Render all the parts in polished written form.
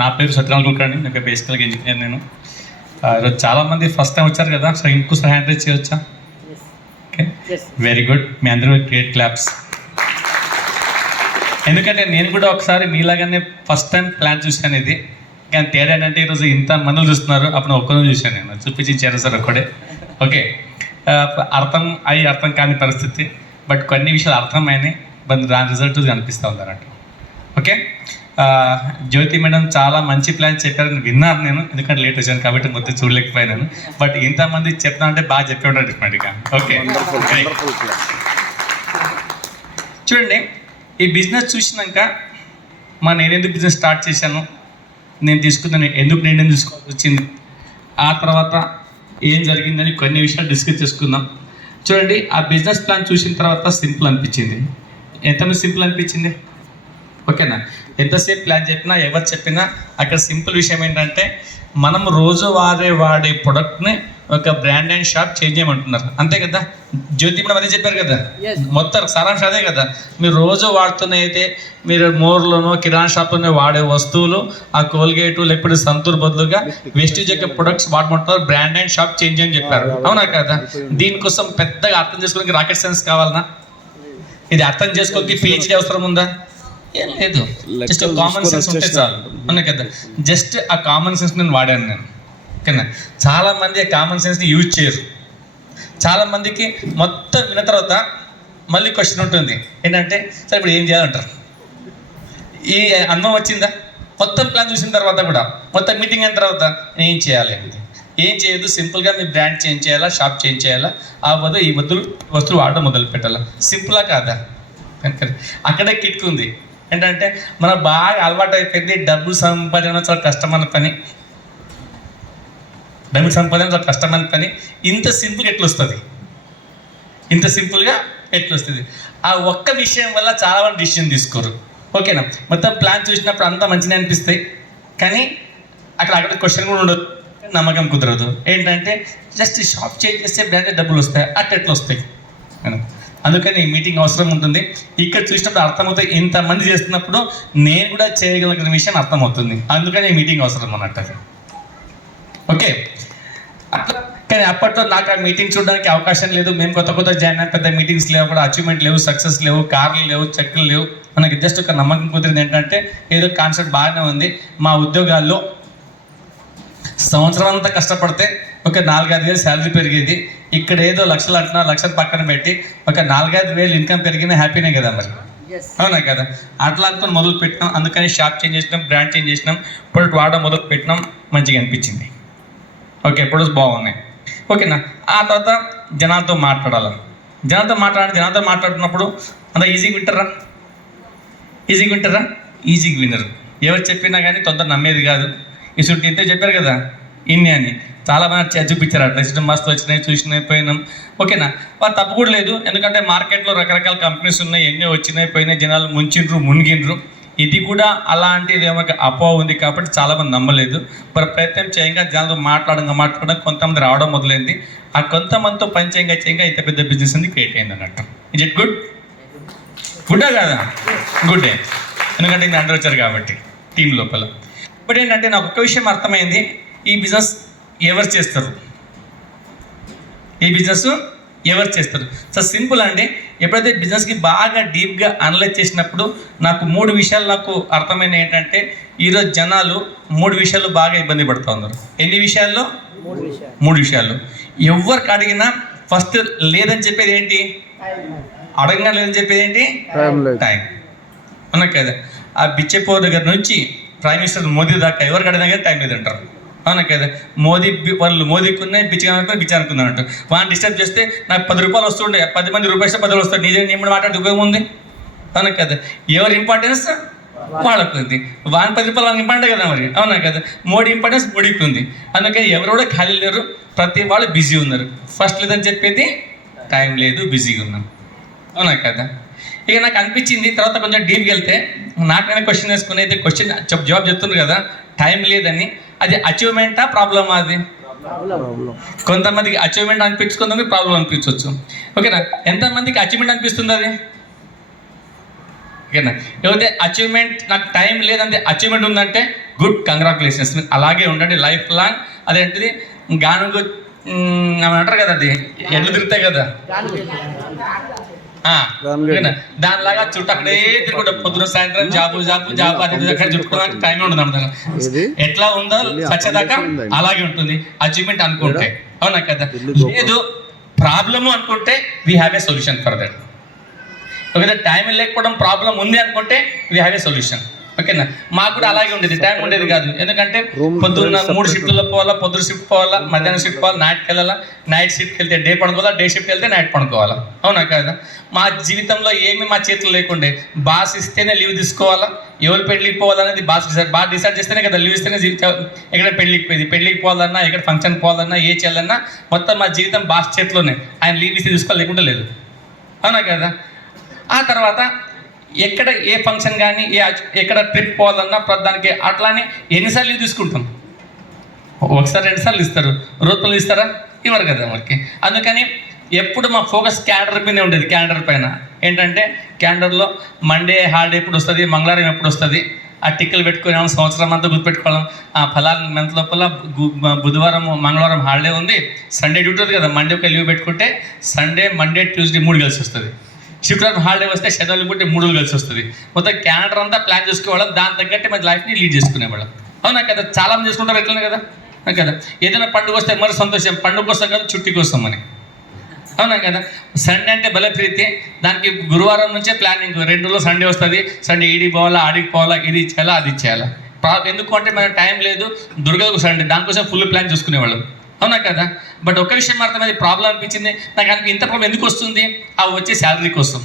నా పేరు సత్యనారాయణ కులకర్ణి. నేను బేసికల్గా ఇంజనీర్. నేను ఈరోజు చాలామంది ఫస్ట్ టైం వచ్చారు కదా, సో ఇంకోసారి హ్యాండ్ రైజ్ చేయవచ్చా? Okay, very good. మీ అందరూ గ్రేట్ క్లాప్స్. ఎందుకంటే నేను కూడా ఒకసారి మీలాగానే ఫస్ట్ టైం ప్లాన్ చూశాను ఇది. కానీ తేడా ఏంటంటే ఈరోజు ఇంత మందులు చూస్తున్నారు, అప్పుడు ఒక్కరోజు చూశాను నేను, చూపించారు సార్ ఒక్కడే. ఓకే, అర్థం కాని పరిస్థితి, బట్ కొన్ని విషయాలు అర్థమైనాయి, బట్ దాని రిజల్ట్ కనిపిస్తూ ఉంది అన్నట్టు. ఓకే, జ్యోతి మేడం చాలా మంచి ప్లాన్ చెప్పారని విన్నాను నేను, ఎందుకంటే లేట్ వచ్చాను కాబట్టి మొత్తం చూడలేకపోయినాను. బట్ ఇంతమంది చెప్తా అంటే బాగా చెప్పి ఉంటారు డిఫరెంట్గా. ఓకే, చూడండి, ఈ బిజినెస్ చూసినాక నేను ఎందుకు బిజినెస్ స్టార్ట్ చేశాను, నేను తీసుకున్నాను, ఎందుకు నిర్ణయం తీసుకోవాల్సి వచ్చింది, ఆ తర్వాత ఏం జరిగిందని కొన్ని విషయాలు డిస్కస్ చేసుకుందాం. చూడండి, ఆ బిజినెస్ ప్లాన్ చూసిన తర్వాత సింపుల్ అనిపించింది. ఎంతమంది సింపుల్ అనిపించింది? ఓకేనా? ఎంతసేపు ప్లాన్ చెప్పినా ఎవరు చెప్పినా అక్కడ సింపుల్ విషయం ఏంటంటే మనం రోజు వాడే ప్రొడక్ట్ని ఒక బ్రాండ్ అండ్ షాప్ చేంజ్ చేయమంటున్నారు, అంతే కదా? జ్యోతి మేడం అదే చెప్పారు కదా, మొత్తం సారాంశం అదే కదా. మీరు రోజు వాడుతున్న అయితే మీరు మోర్లోనో కిరాణా షాప్లోనే వాడే వస్తువులు, ఆ కోల్గేటు లేకపోతే సంతూర్ బదులుగా వెస్టీజ్ యొక్క ప్రొడక్ట్స్ వాడమంటున్నారు, బ్రాండ్ అండ్ షాప్ చేంజ్ అని చెప్పారు, అవునా కదా? దీనికోసం పెద్దగా అర్థం చేసుకోవడానికి రాకెట్ సైన్స్ కావాలనా? ఇది అర్థం చేసుకోవడానికి పిహెచ్డీ అవసరం ఉందా? ఏం లేదు, జస్ట్ కామన్ సెన్స్ ఉంటే చాలు, అవునా కదా? జస్ట్ ఆ కామన్ సెన్స్ నేను వాడాను నేను. ఓకేనా? చాలామంది ఆ కామన్ సెన్స్ని యూజ్ చేయరు. చాలామందికి మొత్తం విన్న తర్వాత మళ్ళీ క్వశ్చన్ ఉంటుంది ఏంటంటే, సరే ఇప్పుడు ఏం చేయాలంటారు? ఈ అనుభవం వచ్చిందా? మొత్తం ప్లాన్ చూసిన తర్వాత కూడా, మొత్తం మీటింగ్ అయిన తర్వాత ఏం చేయాలి అనేది ఏం చేయదు, సింపుల్గా మీ బ్రాండ్ చేంజ్ చేయాలా, షాప్ చేంజ్ చేయాలా, ఆ బదులు ఈ వస్తువులు వాడడం మొదలు పెట్టాలా. సింపులా కాదా? అక్కడే కిక్ ఉంది. ఏంటంటే మనకు బాగా అలవాటు అయిపోయింది డబ్బులు సంపాదన చాలా కష్టమైన పని, డబ్బులు సంపాదన చాలా కష్టమైన పని. ఇంత సింపుల్గా ఎట్లొస్తుంది? ఇంత సింపుల్గా ఎట్లొస్తుంది? ఆ ఒక్క విషయం వల్ల చాలామంది డిసిషన్ తీసుకోరు. ఓకేనా? మొత్తం ప్లాన్ చూసినప్పుడు అంతా మంచిగా అనిపిస్తాయి, కానీ అక్కడ క్వశ్చన్ కూడా ఉండదు, నమ్మకం కుదరదు. ఏంటంటే జస్ట్ షాప్ చేంజ్ చేస్తే బ్రాండ్ డబ్బులు వస్తాయి, ఎట్లా వస్తాయి? అందుకని ఈ మీటింగ్ అవసరం ఉంటుంది. ఇక్కడ చూసినప్పుడు అర్థమవుతుంది, ఇంతమంది చేస్తున్నప్పుడు నేను కూడా చేయగలిగిన విషయం అర్థమవుతుంది, అందుకని ఈ మీటింగ్ అవసరం అన్నట్టు. ఓకే, అట్లా. కానీ అప్పట్లో నాకు ఆ మీటింగ్ చూడడానికి అవకాశం లేదు. మేము కొత్త జాయిన్ అయిన పెద్ద మీటింగ్స్ లేవు, కూడా అచీవ్మెంట్ లేవు, సక్సెస్ లేవు, కార్లు లేవు, చెక్కులు లేవు. మనకి జస్ట్ ఒక నమ్మకం కుదిరింది ఏంటంటే ఏదో కాన్సెప్ట్ బాగానే ఉంది. మా ఉద్యోగాల్లో సంవత్సరం అంతా కష్టపడితే ఒక 4-5 వేలు శాలరీ పెరిగేది. ఇక్కడ ఏదో లక్షలు అంటున్నా, లక్షలు పక్కన పెట్టి ఒక 4-5 వేలు ఇన్కమ్ పెరిగినా హ్యాపీనే కదా మరి, అవునా కదా? అట్లా అనుకుని మొదలు పెట్టినాం. అందుకని షాప్ చేంజ్ చేసినాం, బ్రాండ్ చేంజ్ చేసినాం, ప్రొడక్ట్ వాడడం మొదలు పెట్టినాం, మంచిగా అనిపించింది. ఓకే, ప్రొడక్ట్స్ బాగున్నాయి. ఓకేనా? ఆ తర్వాత జనాలతో మాట్లాడాలి. జనాలతో మాట్లాడుతున్నప్పుడు అంత ఈజీగా వింటారా? ఈజీగా వినరు. ఎవరు చెప్పినా కానీ తొందర నమ్మేది కాదు. ఇసుంటి ఇంతే చెప్పారు కదా ఇన్ని అని చాలామంది చూపించారు, అట్లా ఇష్టం మస్తు వచ్చినాయి, చూసినాయి, పోయినాం. ఓకేనా? వాళ్ళు తప్పు కూడా లేదు, ఎందుకంటే మార్కెట్లో రకరకాల కంపెనీస్ ఉన్నాయి, ఎన్నో వచ్చినాయి, పోయినాయి, జనాలు ముంచిండ్రు, మునిగిండ్రు. ఇది కూడా అలాంటిది ఏమో అపోహ ఉంది కాబట్టి చాలామంది నమ్మలేదు. మరి ప్రయత్నం చేయంగా జనాలతో మాట్లాడడం కొంతమంది రావడం మొదలైంది. ఆ కొంతమందితో పని చేయంగా ఇంత పెద్ద బిజినెస్ అనేది క్రియేట్ అయింది అన్నట్టు. ఇజ్ ఇట్ గుడ్డా కాదా? గుడ్డే, ఎందుకంటే ఇంకా అందరూ వచ్చారు కాబట్టి టీం లోపల. బట్ ఏంటంటే నాకు ఒక విషయం అర్థమైంది, ఈ బిజినెస్ ఎవరు చేస్తారు? సో సింపుల్ అండి. ఎప్పుడైతే బిజినెస్కి బాగా డీప్గా అనలైజ్ చేసినప్పుడు నాకు 3 విషయాలు నాకు అర్థమైన ఏంటంటే, ఈరోజు జనాలు 3 విషయాలు బాగా ఇబ్బంది పడుతూ ఉన్నారు. ఎన్ని విషయాల్లో? 3 విషయాలు. ఎవరికి అడిగినా ఫస్ట్ లేదని చెప్పేది ఏంటి? అడగగా లేదని చెప్పేది ఏంటి? టైం. అవునా కదా? ఆ బిచ్చెపో దగ్గర నుంచి ప్రైమ్ మినిస్టర్ మోదీ దాకా ఎవరికి అడిగినా కానీ టైం లేదంటారు, అవునా కదా? మోదీకి ఉన్నాయి, బిచ్చ అనుకున్నారంట. వాడిని డిస్టర్బ్ చేస్తే నాకు 10 రూపాయలు వస్తుండే, 10 మంది రూపాయలు 10 వస్తారు, నీ మాట్లాడే ఉపయోగం ఉంది, అవునా కదా? ఎవరి ఇంపార్టెన్స్ వాళ్ళకు ఉంది, వాని 10 రూపాయలు వాళ్ళకి ఇంపార్టెంట్ కదా మరి, అవునా కదా? మోడీ ఇంపార్టెన్స్ మోడీకి ఉంది. అందుకే ఎవరు కూడా ఖాళీ లేరు, ప్రతి వాళ్ళు బిజీ ఉన్నారు. ఫస్ట్ లేదని చెప్పేది టైం లేదు, బిజీగా ఉన్నాం, అవునా కదా? ఇక నాకు అనిపించింది, తర్వాత కొంచెం డీప్కి వెళ్తే నాకైనా క్వశ్చన్ వేసుకుని అయితే జవాబు చెప్తున్నారు కదా టైం లేదని. అది అచీవ్మెంటా ప్రాబ్లమా? అది కొంతమందికి అచీవ్మెంట్ అనిపించు, కొంతమందికి ప్రాబ్లం అనిపించవచ్చు. ఓకేనా? ఎంతమందికి అచీవ్మెంట్ అనిపిస్తుంది అది? ఓకేనా? లేకపోతే అచీవ్మెంట్ నాకు టైం లేదంటే అచీవ్మెంట్ ఉందంటే గుడ్, కంగ్రాచులేషన్స్. అలాగే ఉండండి లైఫ్ లాంగ్. అదేంటిది గానుగు అంటారు కదా, అది ఎడ్లు తిరుగుతాయి కదా, దానిలాగా చుట్టూ అక్కడే తిరుగుకుంటా పొద్దున సాయంత్రం జాబు జాబు జాబు అది అక్కడ చుట్టుకోవడానికి టైం ఉండదు అన్నమాట. ఎట్లా ఉందో సచ్చేదాకా అలాగే ఉంటుంది అచీవ్మెంట్ అనుకుంటే, అవునా కదా? లేదు ప్రాబ్లము అనుకుంటే we have a solution for that. ఒకవేళ టైం లేకపోవడం ప్రాబ్లం ఉంది అనుకుంటే వీ హ్యావ్ ఏ సొల్యూషన్. ఓకేనా? మాకు కూడా అలాగే ఉండేది, టైం ఉండేది కాదు. ఎందుకంటే పొద్దున్న 3 షిఫ్ట్లో పోవాలా, పొద్దున్న షిఫ్ట్ పోవాలా, మధ్యాహ్నం షిఫ్ట్ పోవాలి, నైట్కి వెళ్ళాలా, నైట్ షిఫ్ట్కి వెళ్తే డే పడుకోవాలా, డే షిఫ్ట్ వెళ్తే నైట్ పడుకోవాలా, అవునా కదా? మా జీవితంలో ఏమి మా చేతులు లేకుండే. బాస్ ఇస్తేనే లీవ్ తీసుకోవాలా, ఎవరు పెళ్ళికి పోవాలనేది బాస్ డిసైడ్ చేస్తేనే కదా లీవ్ ఇస్తేనే ఎక్కడ పెళ్ళికి పోయింది, పెళ్ళికి పోవాలన్నా, ఎక్కడ ఫంక్షన్కి పోవాలన్నా, ఏ చేయాలన్నా మొత్తం మా జీవితం బాస్ చేతిలోనే. ఆయన లీవ్ ఇస్తే తీసుకోవాలి, లేకుంటే లేదు, అవునా కదా? ఆ తర్వాత ఎక్కడ ఏ ఫంక్షన్ కానీ ఎక్కడ ట్రిప్ పోవాలన్నా దానికి అట్లానే ఎన్నిసార్లు లీవ్ తీసుకుంటాం? ఒకసారి 2 సార్లు ఇస్తారు, రోజులు ఇస్తారా? ఇవ్వరు కదా మనకి. అందుకని ఎప్పుడు మా ఫోకస్ క్యాలెండర్ మీదే ఉండేది. క్యాలెండర్ పైన ఏంటంటే క్యాలెండర్లో మండే హాలిడే ఎప్పుడు వస్తుంది, మంగళవారం ఎప్పుడు వస్తుంది, ఆ టిక్కలు పెట్టుకొని సంవత్సరం అంతా గుర్తుపెట్టుకోవడం. ఆ ఫలాలు మంత్ లోపల బుధవారం మంగళవారం హాలిడే ఉంది, సండే డ్యూటీ ఉంది కదా, మండే ఒక లీవ్ పెట్టుకుంటే సండే మండే ట్యూస్డే 3 కలిసి వస్తుంది. శుక్రవారం హాలిడే వస్తే శనివారం పుట్టి 3 కలిసి వస్తుంది. మొత్తం క్యాలెండర్ అంతా ప్లాన్ చేసుకోవడం, దాని తగ్గట్టు మన లైఫ్ని లీడ్ చేసుకునేవాళ్ళం, అవునా కదా? చాలా మంది చేసుకుంటారు ఎట్లనే కదా, కదా? ఏదైనా పండుగ వస్తే మరి సంతోషం, పండుగ కోసం కాదు చుట్టి కోసం అని, అవునా కదా? సండే అంటే భలే ప్రీతి, దానికి గురువారం నుంచే ప్లానింగ్. 2 రోజులు సండే వస్తుంది, సండే ఈడికి పోవాలా, ఆడికి పోవాలా, ఇది చేయాలా, అది చేయాలా. ఎందుకు అంటే మనకు టైం లేదు, దుర్గకు సండే, దానికోసం ఫుల్ ప్లాన్ చూసుకునేవాళ్ళం, అవునా కదా? బట్ ఒక విషయం మాత్రం అది ప్రాబ్లం అనిపించింది నాకు. ఇంత ప్రాబ్లం ఎందుకు వస్తుంది? ఆ వచ్చే శాలరీ కోసం,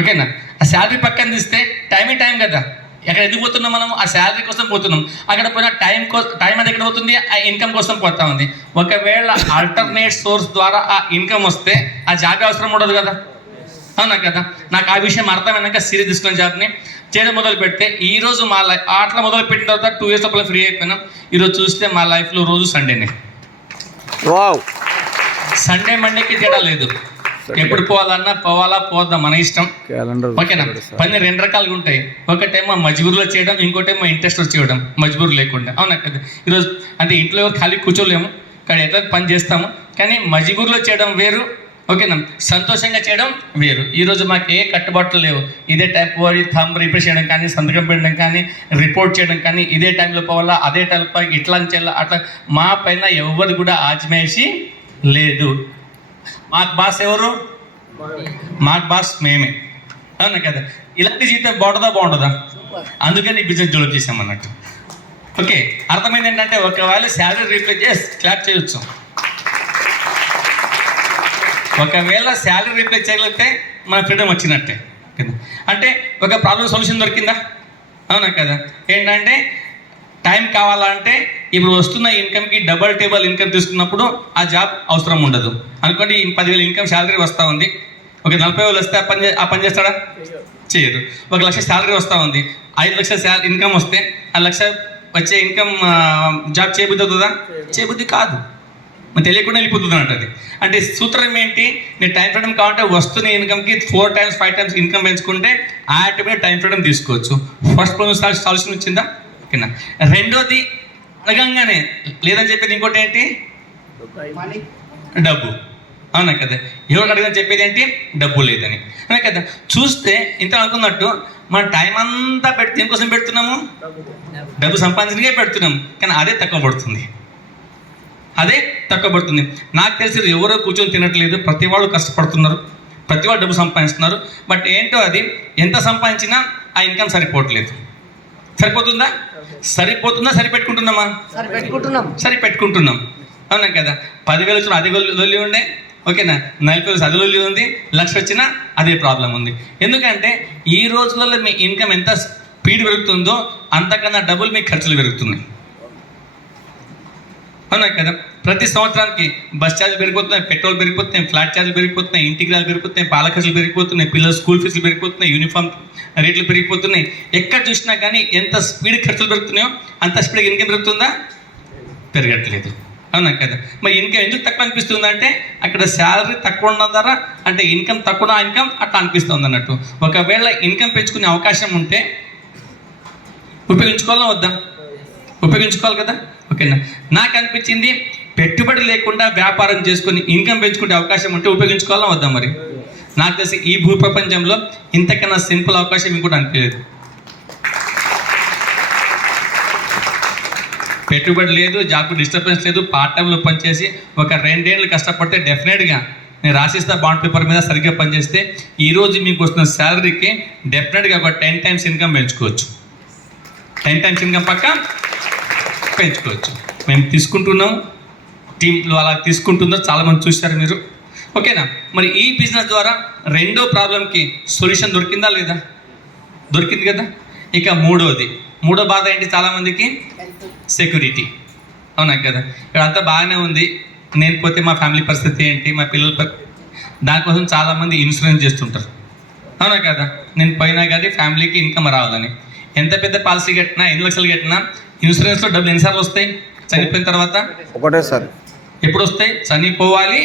ఓకేనా? ఆ శాలరీ పక్కన తీస్తే టైం కదా. ఎక్కడ ఎందుకు పోతున్నాం మనం? ఆ శాలరీ కోసం పోతున్నాం. అక్కడ పోయిన టైం అది ఎక్కడ పోతుంది? ఆ ఇన్కమ్ కోసం పోతా ఉంది. ఒకవేళ ఆల్టర్నేట్ సోర్స్ ద్వారా ఆ ఇన్కమ్ వస్తే ఆ జాబ్ అవసరం ఉండదు కదా, అవునా కదా? నాకు ఆ విషయం అర్థమైనాక సీరియస్ తీసుకున్న జాబ్ని చేయడం మొదలు పెడితే ఈరోజు మా లైఫ్ అట్లా మొదలు పెట్టిన తర్వాత 2 years లోపల ఫ్రీ అయిపోయినాం. ఈరోజు చూస్తే మా లైఫ్లో రోజు సండేనే. సండే మండేకి తేడా లేదు. ఎప్పుడు పోవాలన్నా పోవద్దాం మన ఇష్టం, ఓకేనా? పని 2 రకాలుగా ఉంటాయి. ఒకటేమో మజ్బూర్లో చేయడం, ఇంకోటేమో ఇంట్రెస్ట్ చేయడం మజ్బూర్ లేకుండా, అవునా కదా? ఈరోజు అంటే ఇంట్లో ఎవరు ఖాళీ కూర్చోలేము, కానీ ఎట్లా పని చేస్తాము. కానీ మజ్బూర్లో చేయడం వేరు, ఓకేనా? సంతోషంగా చేయడం వేరు. ఈరోజు మాకు ఏ కట్టుబాట్లు లేవు. ఇదే టైం పోయి థంబ్ రిప్రెస్ చేయడం కానీ, సంతకం పెట్టడం కానీ, రిపోర్ట్ చేయడం కానీ, ఇదే టైంలో పోవాలా, అదే టైంలో ఇట్లా చేయాలా, అట్లా మా పైన ఎవరు కూడా ఆజ్మాయిషి లేదు. మాకు బాస్ ఎవరు? మాకు బాస్ మేమే, అవునా కదా? ఇలాంటి జీవితం బాగుంటుందా? అందుకని బిజినెస్ డెవలప్ చేసామన్నట్టు. ఓకే, అర్థమైంది ఏంటంటే ఒకవేళ శాలరీ రీప్లేస్ చేసి క్లాప్ చేయొచ్చు. ఒకవేళ శాలరీ రీప్లేస్ చేయగలిగితే మన ఫ్రీడమ్ వచ్చినట్టే కదా. అంటే ఒక ప్రాబ్లం సొల్యూషన్ దొరికిందా, అవునా కదా? ఏంటంటే టైం కావాలంటే ఇప్పుడు వస్తున్న ఇన్కమ్కి డబల్ టేబుల్ ఇన్కమ్ తీసుకున్నప్పుడు ఆ జాబ్ అవసరం ఉండదు. అనుకోండి 10,000 ఇన్కమ్ శాలరీ వస్తూ ఉంది, ఒక 40,000 వస్తే ఆ పని చేస్తాడా? చేయరు. 1 లక్ష శాలరీ వస్తూ ఉంది, 5 లక్షల ఇన్కమ్ వస్తే ఆ 1 లక్ష వచ్చే ఇన్కమ్ జాబ్ చేయబుద్ధి అవుతుందా? చేయబుద్ధి కాదు, మరి తెలియకుండా వెళ్ళిపోతుంది అంటది. అంటే సూత్రం ఏంటి? నేను టైం ఫ్రీడమ్ కావాలంటే వస్తున్న ఇన్కమ్కి 4 times 5 times ఇన్కమ్ పెంచుకుంటే ఆటోమేటిక్ టైం ఫ్రీడమ్ తీసుకోవచ్చు. ఫస్ట్ ప్రాబ్లం సొల్యూషన్ వచ్చిందా? ఓకేనా? రెండోది అడగంగానే లేదని చెప్పేది ఇంకోటి ఏంటి? డబ్బు, అవునా కదా? ఎవరికి అడగని చెప్పేది ఏంటి? డబ్బు లేదని, అవునా కదా? చూస్తే ఇంత అనుకున్నట్టు మన టైం అంతా పెట్టి దేనికోసం పెడుతున్నాము? డబ్బు సంపాదించడానికే పెడుతున్నాం, కానీ అదే తక్కువ పడుతుంది. నాకు తెలిసి ఎవరో కూర్చొని తినట్లేదు, ప్రతి వాళ్ళు కష్టపడుతున్నారు, ప్రతి వాళ్ళు డబ్బు సంపాదిస్తున్నారు. బట్ ఏంటో అది ఎంత సంపాదించినా ఆ ఇన్కమ్ సరిపోవట్లేదు. సరిపోతుందా? సరిపెట్టుకుంటున్నాం, అవునా కదా? 10,000 వచ్చిన అది లొల్లి ఉండే, ఓకేనా? 40,000 అది లొల్లి ఉంది, 1 లక్ష వచ్చినా అదే ప్రాబ్లం ఉంది. ఎందుకంటే ఈ రోజులలో మీ ఇన్కమ్ ఎంత స్పీడ్ పెరుగుతుందో అంతకన్నా డబుల్ మీ ఖర్చులు పెరుగుతున్నాయి, అవునా కదా? ప్రతి సంవత్సరానికి బస్ ఛార్జ్ పెరిగిపోతున్నాయి, పెట్రోల్ పెరిగిపోతున్నాయి, ఫ్లాట్ ఛార్జ్లు పెరిగిపోతున్నాయి, ఇంటిగ్రాలు పెరిగిపోతున్నాయి, పాల ఖర్చులు పెరిగిపోతున్నాయి, పిల్లల స్కూల్ ఫీజులు పెరిగిపోతున్నాయి, యూనిఫామ్ రేట్లు పెరిగిపోతున్నాయి. ఎక్కడ చూసినా కానీ ఎంత స్పీడ్ ఖర్చులు పెరుగుతున్నాయో అంత స్పీడ్గా ఇన్కమ్ పెరుగుతుందా? పెరగట్లేదు, అవునా కదా? మరి ఇన్కమ్ ఎందుకు తక్కువ అనిపిస్తుంది అంటే అక్కడ శాలరీ తక్కువ ఉన్న ద్వారా అంటే ఇన్కమ్ తక్కువ ఇన్కమ్ అట్లా అనిపిస్తుంది అన్నట్టు. ఒకవేళ ఇన్కమ్ పెంచుకునే అవకాశం ఉంటే ఉపయోగించుకోవాలా వద్దా? ఉపయోగించుకోవాలి కదా. ఓకేనా? నాకు అనిపించింది పెట్టుబడి లేకుండా వ్యాపారం చేసుకొని ఇన్కమ్ పెంచుకునే అవకాశం ఉంటే ఉపయోగించుకోవాలా వద్దా? మరి నాకు తెలిసి ఈ భూ ప్రపంచంలో ఇంతకన్నా సింపుల్ అవకాశం ఇంకోటి అనిపించలేదు. పెట్టుబడి లేదు, జాబ్ డిస్టర్బెన్స్ లేదు, పార్ట్ టైంలో పనిచేసి ఒక 2 ఏళ్ళు కష్టపడితే డెఫినెట్గా నేను రాసిస్తా బాండ్ పేపర్ మీద సరిగ్గా పనిచేస్తే ఈరోజు మీకు వస్తున్న శాలరీకి డెఫినెట్గా ఒక 10 టైమ్స్ ఇన్కమ్ పెంచుకోవచ్చు. 10 టైమ్స్ ఇన్కమ్ పక్క పెంచుకోవచ్చు. మేము తీసుకుంటున్నాం, టీంలో అలా తీసుకుంటుందో చాలామంది చూస్తారు మీరు. ఓకేనా? మరి ఈ బిజినెస్ ద్వారా రెండో ప్రాబ్లంకి సొల్యూషన్ దొరికిందా లేదా? దొరికింది కదా. ఇక మూడో బాధ ఏంటి చాలామందికి? సెక్యూరిటీ. అవునా కదా? ఇక్కడ అంతా బాగానే ఉంది, నేను పోతే మా ఫ్యామిలీ పరిస్థితి ఏంటి, మా పిల్లల పరిస్థితి, దానికోసం చాలామంది ఇన్సూరెన్స్ చేస్తుంటారు. అవునా కదా? నేను పోయినా కానీ ఫ్యామిలీకి ఇన్కమ్ రావాలని ఎంత పెద్ద పాలసీ కట్టినా, 8 లక్షలు కట్టినా ఇన్సూరెన్స్లో డబ్బులు ఎన్నిసార్లు వస్తాయి? చనిపోయిన తర్వాత ఒకటేసారి. ఎప్పుడు వస్తాయి? చనిపోవాలి,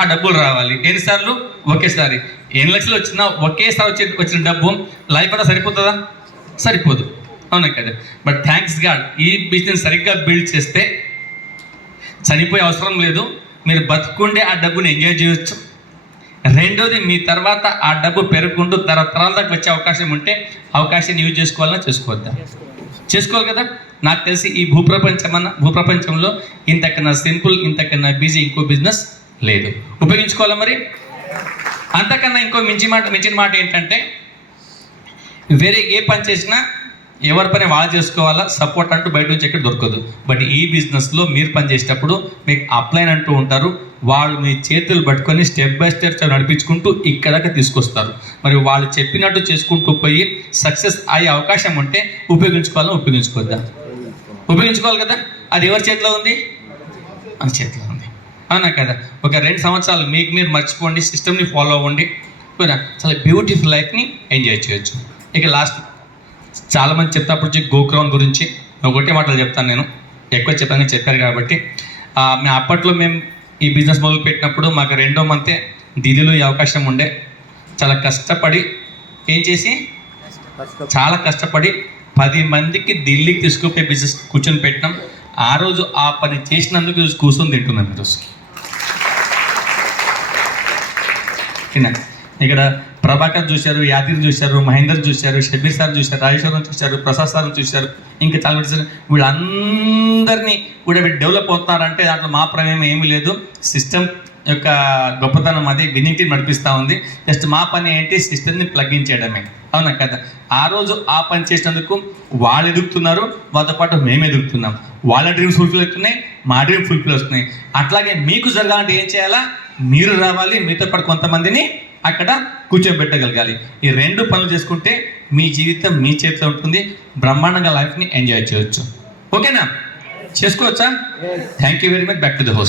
ఆ డబ్బులు రావాలి. ఎన్నిసార్లు? ఒకేసారి. 8 లక్షలు వచ్చినా ఒకేసారి వచ్చిన డబ్బు లైఫ్ అంతా సరిపోతుందా? సరిపోదు. అవునా కదా? బట్ థ్యాంక్స్ గాడ్ ఈ బిజినెస్ సరిగ్గా బిల్డ్ చేస్తే చనిపోయే అవసరం లేదు, మీరు బతుకుండే ఆ డబ్బుని ఎంజాయ్ చేయొచ్చు. రెండోది, మీ తర్వాత ఆ డబ్బు పెరుగుకుంటూ తరాల దాకా వచ్చే అవకాశం ఉంటే అవకాశాన్ని యూజ్ చేసుకోవాలన్నా చేసుకోవద్దా? చేసుకోవాలి కదా. నాకు తెలిసి ఈ భూప్రపంచంలో ఇంతకన్నా సింపుల్, ఇంతకన్నా బిజీ ఇంకో బిజినెస్ లేదు. ఉపయోగించుకోవాలా మరి. అంతకన్నా ఇంకో మించిన మాట ఏంటంటే, వేరే ఏ పని చేసినా ఎవరి పని వాళ్ళు చేసుకోవాలా, సపోర్ట్ అంటూ బయట నుంచి ఎక్కడ దొరకదు. బట్ ఈ బిజినెస్లో మీరు పని చేసేటప్పుడు మీకు అప్లైన్ అంటూ ఉంటారు, వాళ్ళు మీ చేతులు పట్టుకొని స్టెప్ బై స్టెప్ నడిపించుకుంటూ ఇక్కడ దాకా తీసుకొస్తారు. మరి వాళ్ళు చెప్పినట్టు చేసుకుంటూ పోయి సక్సెస్ అయ్యే అవకాశం ఉంటే ఉపయోగించుకోవాలా, ఉపయోగించుకోవద్దా? ఉపయోగించుకోవాలి కదా. అది ఎవరి చేతిలో ఉంది? మన చేతిలో ఉంది. అవునా కదా? ఒక 2 సంవత్సరాలు మీకు మీరు మర్చిపోండి, సిస్టమ్ని ఫాలో అవ్వండి, చాలా బ్యూటిఫుల్ లైఫ్ని ఎంజాయ్ చేయొచ్చు. ఇక లాస్ట్ చాలామంది చెప్తాప్పుడు గోక్రౌన్ గురించి ఒకటే మాటలు చెప్తాను. నేను ఎక్కువ చెప్పారు కాబట్టి మేము అప్పట్లో ఈ బిజినెస్ మొదలు పెట్టినప్పుడు మాకు 2వ మంతే ఢిల్లీలో ఈ అవకాశం ఉండే. చాలా కష్టపడి చాలా కష్టపడి 10 మందికి ఢిల్లీకి తీసుకుపోయి బిజినెస్ కూర్చొని పెట్టినాం. ఆ రోజు ఆ పని చేసినందుకు కూర్చొని తింటున్నాం ఈరోజు. ఇక్కడ ప్రభాకర్ చూశారు, యాదగిరి చూశారు, మహేందర్ చూశారు, షబీర్ సార్ చూశారు, రాజేశ్వరం చూశారు, ప్రసాద్ సార్ చూశారు, ఇంకా చాలా చూశారు. వీళ్ళందరినీ కూడా డెవలప్ అవుతున్నారంటే దాంట్లో మా ప్రమేయం ఏమీ లేదు. సిస్టమ్ యొక్క గొప్పతనం అది విన్నింగ్ టీం నడిపిస్తూ ఉంది. జస్ట్ మా పని ఏంటి? సిస్టమ్ని ప్లగ్ ఇన్ చేయడమే. అవునా కదా? ఆ రోజు ఆ పని చేసినందుకు వాళ్ళు ఎదుగుతున్నారు, వాళ్ళతో పాటు మేము ఎదుగుతున్నాం. వాళ్ళ డ్రీమ్స్ ఫుల్ఫిల్ అవుతున్నాయి, మా డ్రీమ్ ఫుల్ఫిల్ అవుతున్నాయి. అట్లాగే మీకు జరగాలంటే ఏం చేయాలా? మీరు రావాలి, మీతో పాటు కొంతమందిని అక్కడ కూర్చోబెట్టగలగాలి. ఈ 2 పనులు చేసుకుంటే మీ జీవితం మీ చేతిలో ఉంటుంది, బ్రహ్మాండంగా లైఫ్ని ఎంజాయ్ చేయొచ్చు. ఓకేనా? చేసుకోవచ్చా? Thank you very much. Back to the host.